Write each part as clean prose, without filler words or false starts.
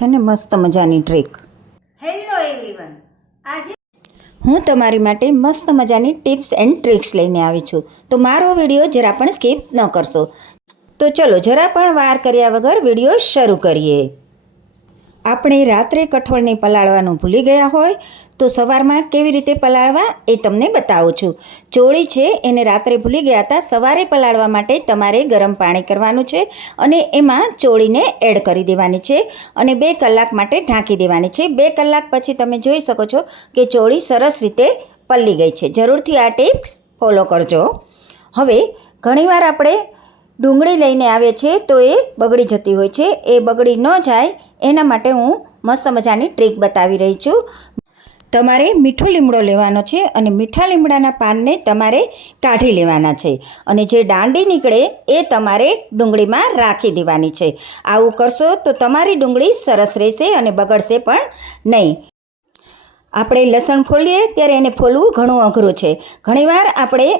છે ને મસ્ત મજાની ટ્રીક. હેલો એવરીવન, આજે હું તમારી માટે મસ્ત મજાની ટિપ્સ એન્ડ ટ્રિક્સ લઈને આવી છું. તો મારો વિડીયો જરા પણ સ્કીપ ન કરશો. તો ચલો જરા પણ વાર કર્યા વગર વિડીયો શરૂ કરીએ. આપણે રાત્રે કઠોળને પલાળવાનું ભૂલી ગયા હોય તો સવારમાં કેવી રીતે પલાળવા એ તમને બતાવું છું. ચોળી છે એને રાત્રે ભૂલી ગયા હતા. સવારે પલાળવા માટે તમારે ગરમ પાણી કરવાનું છે અને એમાં ચોળીને એડ કરી દેવાની છે અને 2 કલાક માટે ઢાંકી દેવાની છે. 2 કલાક પછી તમે જોઈ શકો છો કે ચોળી સરસ રીતે પલળી ગઈ છે. જરૂરથી આ ટિપ્સ ફોલો કરજો. હવે ઘણીવાર આપણે ડુંગળી લઈને આવીએ છીએ તો એ બગડી જતી હોય છે. એ બગડી ન જાય એના માટે હું મસ્ત મજાની ટ્રીક બતાવી રહી છું. તમારે મીઠો લીમડો લેવાનો છે અને મીઠા લીમડાના પાનને તમારે કાઢી લેવાના છે અને જે દાંડી નીકળે એ તમારે ડુંગળીમાં રાખી દેવાની છે. આવું કરશો તો તમારી ડુંગળી સરસ રહેશે અને બગડશે પણ નહીં. આપણે લસણ ફોલીએ ત્યારે એને ફોલવું ઘણું અઘરું છે. ઘણીવાર આપણે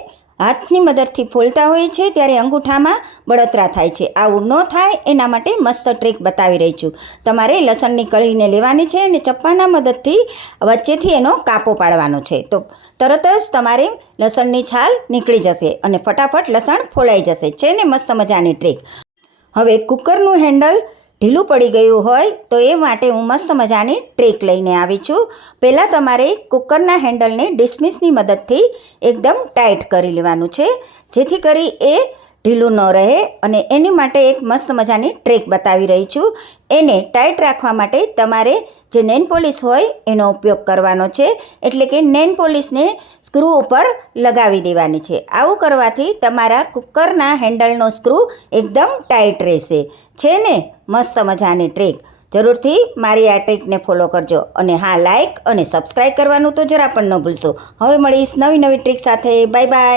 હાથની મદદથી ફોલતા હોઈએ છીએ ત્યારે અંગૂઠામાં બળતરા થાય છે. આવું ન થાય એના માટે મસ્ત ટ્રીક બતાવી રહી છું. તમારે લસણની કળીને લેવાની છે અને ચપ્પાના મદદથી વચ્ચેથી એનો કાપો પાડવાનો છે. તો તરત જ તમારે લસણની છાલ નીકળી જશે અને ફટાફટ લસણ ફોલાઈ જશે. છે ને મસ્ત મજાની ટ્રીક. હવે કુકરનું હેન્ડલ ઢીલું પડી ગયું હોય તો એ માટે હું મસ્ત મજાની ટ્રીક લઈને આવી છું. પહેલાં તમારે કુકરના હેન્ડલને ડિસમિસની મદદથી એકદમ ટાઈટ કરી લેવાનું છે જેથી કરી એ ઢીલું ન રહે અને એની માટે એક મસ્ત મજાની ટ્રીક બતાવી રહી છું. એને ટાઈટ રાખવા માટે તમારે જે નેલ પોલિશ હોય એનો ઉપયોગ કરવાનો છે. એટલે કે નેલ પોલિશને સ્ક્રૂ ઉપર લગાવી દેવાની છે. આવું કરવાથી તમારા કુકરના હેન્ડલનો સ્ક્રૂ એકદમ ટાઈટ રહેશે. છે ને મસ્ત મજાની ટ્રીક. જરૂરથી મારી આ ટ્રીકને ફોલો કરજો અને હા, લાઈક અને સબસ્ક્રાઈબ કરવાનું તો જરા પણ ન ભૂલશો. હવે મળીશ નવી ટ્રીક સાથે. Bye bye.